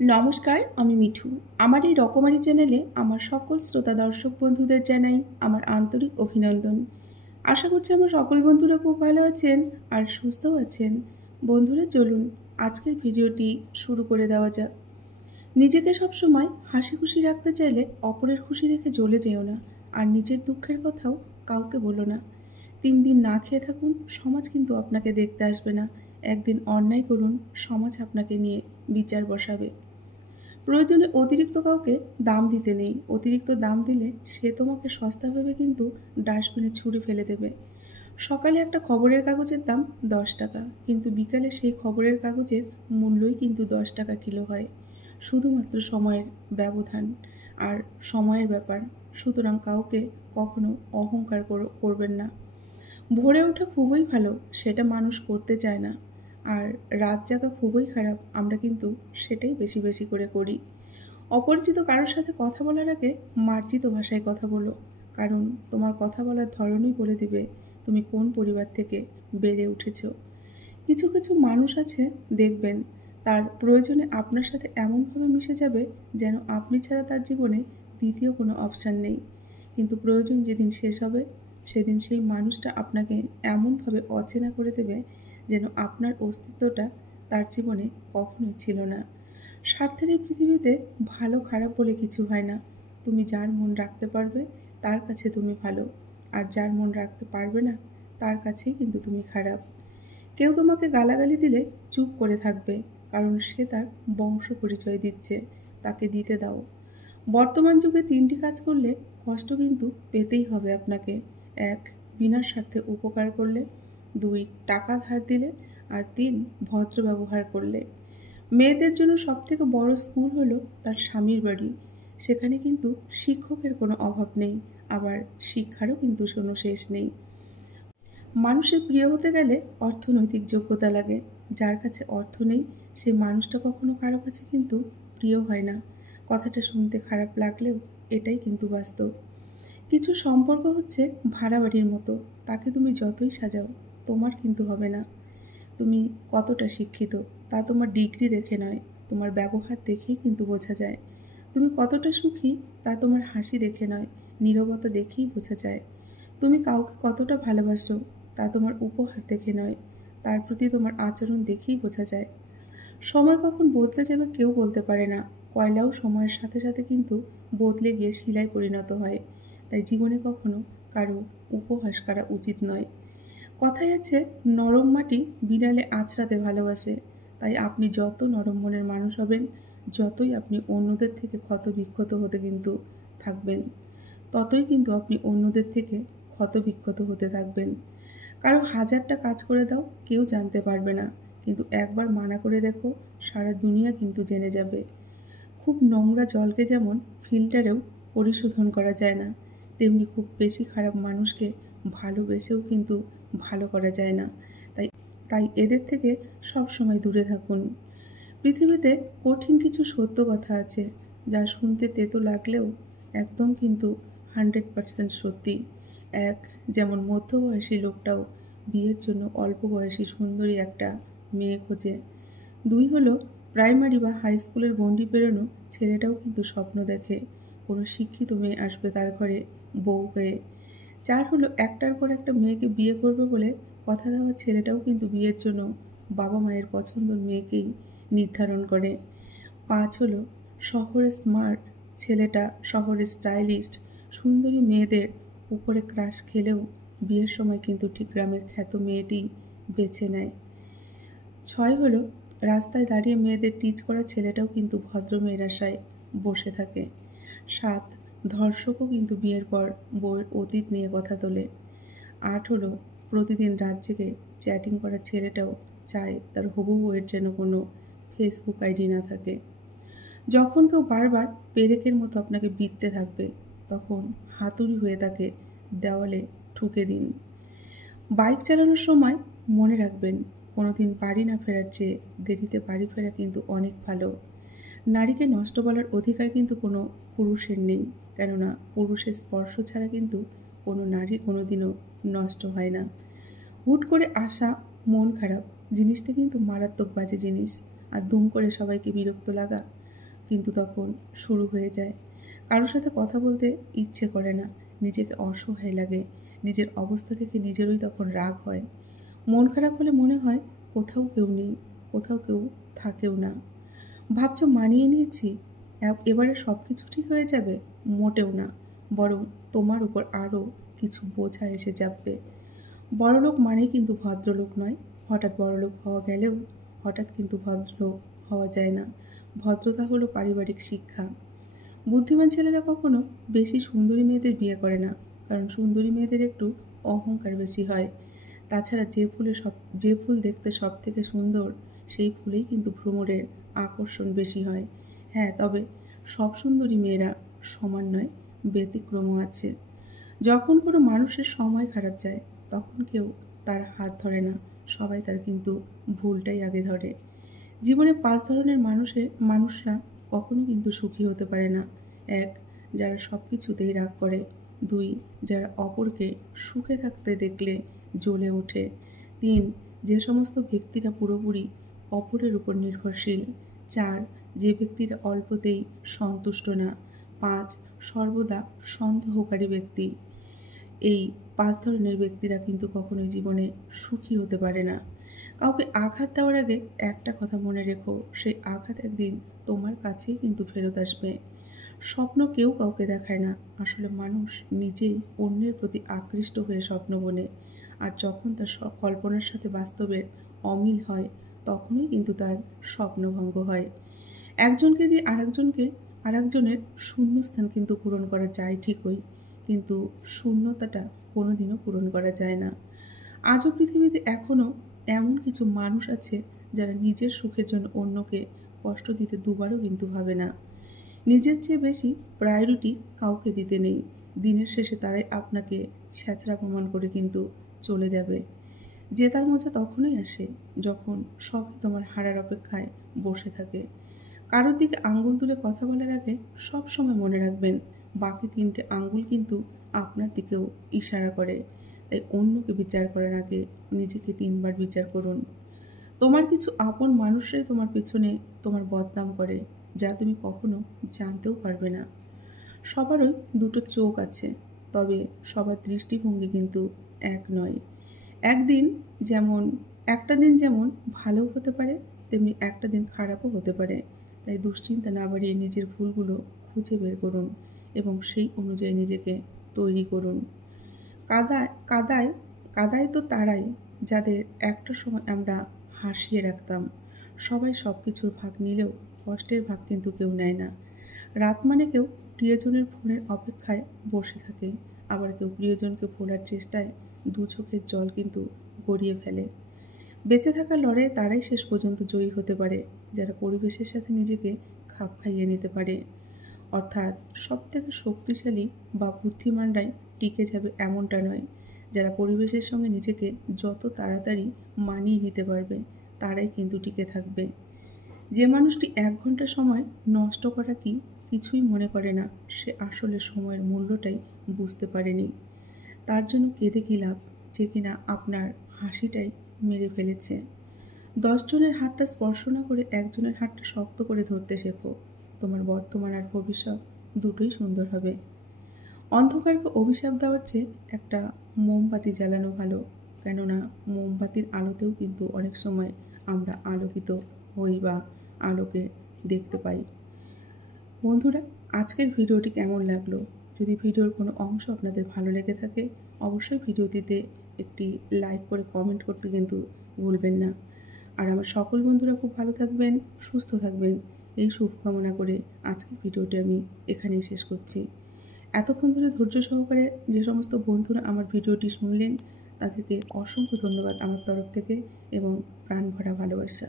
নমস্কার, আমি মিঠু। আমার এই রকমারি চ্যানেলে আমার সকল শ্রোতা দর্শক বন্ধুদের জানাই আমার আন্তরিক অভিনন্দন। আশা করছি আমার সকল বন্ধুরা খুব ভালো আছেন আর সুস্থও আছেন। বন্ধুরা চলুন আজকের ভিডিওটি শুরু করে দেওয়া যাক। নিজেকে সবসময় হাসি খুশি রাখতে চাইলে অপরের খুশি দেখে জ্বলে যেও না, আর নিজের দুঃখের কথাও কাউকে বলো না। 3 দিন না খেয়ে থাকুন, সমাজ কিন্তু আপনাকে দেখতে আসবে না। একদিন অন্যায় করুন, সমাজ আপনাকে নিয়ে বিচার বসাবে। প্রয়োজনে অতিরিক্ত কাউকে দাম দিতে নেই। অতিরিক্ত দাম দিলে সে তোমাকে সস্তা ভেবে কিন্তু ডাস্টবিনে ছুঁড়ে ফেলে দেবে। সকালে একটা খবরের কাগজের দাম 10 টাকা, কিন্তু বিকালে সেই খবরের কাগজের মূল্যই কিন্তু 10 টাকা কিলো হয়। শুধুমাত্র সময়ের ব্যবধান আর সময়ের ব্যাপার। সুতরাং কাউকে কখনো অহংকার করবেন না। ভোরে ওঠা খুবই ভালো, সেটা মানুষ করতে চায় না। আর রাত জাগা খুবই খারাপ, আমরা কিন্তু সেটাই বেশি বেশি করে করি। অপরিচিত কারোর সাথে কথা বলার আগে মার্জিত ভাষায় কথা বলো, কারণ তোমার কথা বলার ধরনই বলে দিবে তুমি কোন পরিবার থেকে বেড়ে উঠেছ। কিছু কিছু মানুষ আছে, দেখবেন তার প্রয়োজনে আপনার সাথে এমনভাবে মিশে যাবে যেন আপনি ছাড়া তার জীবনে দ্বিতীয় কোনো অপশান নেই। কিন্তু প্রয়োজন যেদিন শেষ হবে, সেদিন সেই মানুষটা আপনাকে এমনভাবে অচেনা করে দেবে যেন আপনার অস্তিত্বটা তার জীবনে কখনোই ছিল না। স্বার্থের এই পৃথিবীতে ভালো খারাপ বলে কিছু হয় না। তুমি যার মন রাখতে পারবে তার কাছে তুমি ভালো, আর যার মন রাখতে পারবে না তার কাছেই কিন্তু তুমি খারাপ। কেউ তোমাকে গালাগালি দিলে চুপ করে থাকবে, কারণ সে তার বংশ পরিচয় দিচ্ছে, তাকে দিতে দাও। বর্তমান যুগে 3টি কাজ করলে কষ্ট কিন্তু পেতেই হবে আপনাকে। 1. বিনা স্বার্থে উপকার করলে। 2. টাকা ধার দিলে। আর 3. ভদ্র ব্যবহার করলে। মেয়েদের জন্য সবথেকে বড় স্কুল হলো তার স্বামীর বাড়ি। সেখানে কিন্তু শিক্ষকের কোনো অভাব নেই, আবার শিক্ষারও কিন্তু কোনো শেষ নেই। মানুষের প্রিয় হতে গেলে অর্থনৈতিক যোগ্যতা লাগে। যার কাছে অর্থ নেই, সে মানুষটা কখনো কারো কাছে কিন্তু প্রিয় হয় না। কথাটা শুনতে খারাপ লাগলেও এটাই কিন্তু বাস্তব। কিছু সম্পর্ক হচ্ছে ভাড়া বাড়ির মতো, তাকে তুমি যতই সাজাও তোমার কিন্তু হবে না। তুমি কতটা শিক্ষিত তা তোমার ডিগ্রি দেখে নয়, তোমার ব্যবহার দেখেই কিন্তু বোঝা যায়। তুমি কতটা সুখী তা তোমার হাসি দেখে নয়, নীরবতা দেখেই বোঝা যায়। তুমি কাউকে কতটা ভালোবাসো তা তোমার উপহার দেখে নয়, তার প্রতি তোমার আচরণ দেখেই বোঝা যায়। সময় কখন বদলে যাবে কেউ বলতে পারে না। কয়লাও সময়ের সাথে সাথে কিন্তু বদলে গিয়ে শিলায় পরিণত হয়। তাই জীবনে কখনো কারো উপহাস করা উচিত নয়। কথায় আছে, নরম মাটি বিড়ালে আঁচড়াতে ভালোবাসে। তাই আপনি যত নরম মনের মানুষ হবেন, যতই আপনি অন্যদের থেকে ক্ষত বিক্ষত হতে কিন্তু থাকবেন, ততই কিন্তু আপনি অন্যদের থেকে ক্ষত বিক্ষত হতে থাকবেন। কারো 1000টা কাজ করে দাও, কেউ জানতে পারবে না, কিন্তু একবার মানা করে দেখো, সারা দুনিয়া কিন্তু জেনে যাবে। খুব নোংরা জলকে যেমন ফিল্টারেও পরিশোধন করা যায় না, তেমনি খুব বেশি খারাপ মানুষকে ভালোবেসেও কিন্তু ভালো করা যায় না। তাই তাই এদের থেকে সবসময় দূরে থাকুন। পৃথিবীতে কঠিন কিছু সত্য কথা আছে, যা শুনতে তেতো লাগলেও একদম কিন্তু 100% সত্যি। 1. যেমন মধ্যবয়সী লোকটাও বিয়ের জন্য অল্প বয়সী সুন্দরী একটা মেয়ে খোঁজে। 2 হলো প্রাইমারি বা হাই স্কুলের গণ্ডি পেরোনো ছেলেটাও কিন্তু স্বপ্ন দেখে কোনো শিক্ষিত মেয়ে আসবে তার ঘরে বউ হয়ে। 4 হলো একটার পর একটা মেয়েকে বিয়ে করবে বলে কথা দেওয়া ছেলেটাও কিন্তু বিয়ের জন্য বাবা মায়ের পছন্দের মেয়েকেই নির্ধারণ করে। 5 হলো শহরে স্মার্ট ছেলেটা শহরে স্টাইলিস্ট সুন্দরী মেয়েদের উপরে ক্রাশ খেলেও বিয়ের সময় কিন্তু ঠিক গ্রামের খ্যাত মেয়েটি বেছে নেয়। 6 হলো রাস্তায় দাঁড়িয়ে মেয়েদের টিচ করা ছেলেটাও কিন্তু ভদ্র মেয়ের আশায় বসে থাকে। 7. ধর্ষকও কিন্তু বিয়ের পর বউয়ের অতীত নিয়ে কথা তোলে। 8 হলো প্রতিদিন রাত জেগে চ্যাটিং করা ছেলেটাও চায় তার হবু বউয়ের যেন কোনো ফেসবুক আইডি না থাকে। যখন কেউ বারবার পেরেকের মতো আপনাকে বিঁধতে থাকবে, তখন হাতুড়ি হয়ে তাকে দেওয়ালে ঠুকে দিন। বাইক চালানোর সময় মনে রাখবেন, কোনোদিন বাড়ি না ফেরার চেয়ে দেরিতে বাড়ি ফেরা কিন্তু অনেক ভালো। নারীকে নষ্ট বলার অধিকার কিন্তু কোনো পুরুষের নেই, কেননা পুরুষের স্পর্শ ছাড়া কিন্তু কোনো নারী কোনোদিনও নষ্ট হয় না। হুট করে আসা মন খারাপ জিনিসটা কিন্তু মারাত্মক বাজে জিনিস, আর দুম করে সবাইকে বিরক্ত লাগা কিন্তু তখন শুরু হয়ে যায়। কারোর সাথে কথা বলতে ইচ্ছে করে না, নিজেকে অসহায় লাগে, নিজের অবস্থা থেকে নিজেরই তখন রাগ হয়। মন খারাপ হলে মনে হয় কোথাও কেউ নেই, কোথাও কেউ থাকেও না। ভাবছো মানিয়ে নিয়েছি, এবারে সব কিছু ঠিক হয়ে যাবে? মোটেও না, বরং তোমার উপর আরও কিছু বোঝা এসে চাপবে। বড়লোক মানেই কিন্তু ভদ্রলোক নয়। হঠাৎ বড়লোক হওয়া গেলেও হঠাৎ কিন্তু ভদ্রলোক হওয়া যায় না। ভদ্রতা হলো পারিবারিক শিক্ষা। বুদ্ধিমান ছেলেরা কখনো বেশি সুন্দরী মেয়েদের বিয়ে করে না, কারণ সুন্দরী মেয়েদের একটু অহংকার বেশি হয়। তাছাড়া যে ফুল দেখতে সব থেকে সুন্দর, সেই ফুলেই কিন্তু ভ্রমরের আকর্ষণ বেশি হয়। হ্যাঁ, তবে সব সুন্দরী মেয়েরা সমান নয়, ব্যতিক্রমও আছে। যখন কোনো মানুষের সময় খারাপ যায়, তখন কেউ তার হাত ধরে না, সবাই তার কিন্তু ভুলটাই আগে ধরে। জীবনে ৫ ধরনের মানুষরা কখনো কিন্তু সুখী হতে পারে না। ১. যারা সব কিছুতেই রাগ করে। ২. যারা অপরকে সুখে থাকতে দেখলে জ্বলে ওঠে। ৩. যে সমস্ত ব্যক্তিরা পুরোপুরি অপরের উপর নির্ভরশীল। ৪. যে ব্যক্তিরা অল্পতেই সন্তুষ্ট না। ৫. সর্বদা সন্দেহকারী ব্যক্তি। এই ৫ ধরনের ব্যক্তিরা কিন্তু কখনোই জীবনে সুখী হতে পারে না। কাউকে আঘাত দেওয়ার আগে একটা কথা মনে রেখো, সেই আঘাত একদিন তোমার কাছেই কিন্তু ফেরত আসবে। স্বপ্ন কেউ কাউকে দেখায় না, আসলে মানুষ নিজেই অন্যের প্রতি আকৃষ্ট হয়ে স্বপ্ন বোনে। আর যখন তার কল্পনার সাথে বাস্তবের অমিল হয়, তখনই কিন্তু তার স্বপ্নভঙ্গ হয়। একজনকে দিয়ে আরেকজনের শূন্যস্থান কিন্তু পূরণ করা যায় ঠিকই, কিন্তু শূন্যতাটা কোনোদিনও পূরণ করা যায় না। আজও পৃথিবীতে এখনও এমন কিছু মানুষ আছে যারা নিজের সুখের জন্য অন্যকে কষ্ট দিতে দুবারও কিন্তু ভাবে না। নিজের চেয়ে বেশি প্রায়োরিটি কাউকে দিতে নেই। দিনের শেষে তারাই আপনাকে ছ্যাঁচড়া প্রমাণ করে কিন্তু চলে যাবে। জেতার মজা তখনই আসে যখন সবাই তোমার হারার অপেক্ষায় বসে থাকে। কারোর দিকে আঙ্গুল তুলে কথা বলার আগে সব সময় মনে রাখবেন, বাকি ৩টে আঙ্গুল কিন্তু আপনার দিকেও ইশারা করে। তাই অন্যকে বিচার করার আগে নিজেকে ৩ বার বিচার করুন। তোমার কিছু আপন মানুষরাই তোমার পেছনে তোমার বদনাম করে, যা তুমি কখনো জানতেও পারবে না। সবারই দুটো চোখ আছে, তবে সবার দৃষ্টিভঙ্গি কিন্তু এক নয়। একটা দিন যেমন ভালো হতে পারে, তেমনি একটা দিন খারাপও হতে পারে। তাই দুশ্চিন্তা না বাড়িয়ে নিজের ভুলগুলো খুঁজে বের করুন এবং সেই অনুযায়ী নিজেকে তৈরি করুন। কাদায় কাদায় কাদায় তো তারাই, যাদের একটা সময় আমরা হাসিয়ে রাখতাম। সবাই সব কিছুর ভাগ নিলেও কষ্টের ভাগ কিন্তু কেউ নেয় না। রাত মানে কেউ প্রিয়জনের ফোনের অপেক্ষায় বসে থাকে, আবার কেউ প্রিয়জনকে ভোলার চেষ্টায় ২ চোখের জল কিন্তু গড়িয়ে ফেলে। বেঁচে থাকার লড়াইয়ে তারাই শেষ পর্যন্ত জয়ী হতে পারে, যারা পরিবেশের সাথে নিজেকে খাপ খাইয়ে নিতে পারে। অর্থাৎ সবথেকে শক্তিশালী বা বুদ্ধিমানরাই টিকে যাবে এমনটা নয়, যারা পরিবেশের সঙ্গে নিজেকে যত তাড়াতাড়ি মানিয়ে নিতে পারবে তারাই কিন্তু টিকে থাকবে। যে মানুষটি ১ ঘন্টা সময় নষ্ট করা কি কিছুই মনে করে না, সে আসলে সময়ের মূল্যটাই বুঝতে পারেনি। তার জন্য কেঁদে কী লাভ, যে কিনা আপনার হাসিটাই মেরে ফেলেছে। ১০ জনের হাতটা স্পর্শ না করে একজনের হাতটা শক্ত করে ধরতে শেখো। তোমার বর্তমান আর ভবিষ্যৎ দুটোই সুন্দর হবে। অন্ধকারকে অভিশাপ দেওয়ার চেয়ে একটা মোমবাতি জ্বালানো ভালো, কেননা মোমবাতির আলোতেও কিন্তু অনেক সময় আমরা আলোকিত হই বা আলোকে দেখতে পাই। বন্ধুরা, আজকের ভিডিওটি কেমন লাগলো? যদি ভিডিওর কোনো অংশ আপনাদের ভালো লেগে থাকে, অবশ্যই ভিডিওটিতে একটি লাইক করে কমেন্ট করতে কিন্তু ভুলবেন না। আর আমার সকল বন্ধুরা খুব ভালো থাকবেন, সুস্থ থাকবেন, এই শুভকামনা করে আজকের ভিডিওটি আমি এখানেই শেষ করছি। এতক্ষণ ধরে ধৈর্য সহকারে যে সমস্ত বন্ধুরা আমার ভিডিওটি শুনলেন, তাদেরকে অসংখ্য ধন্যবাদ আমার তরফ থেকে এবং প্রাণ ভরা ভালোবাসা।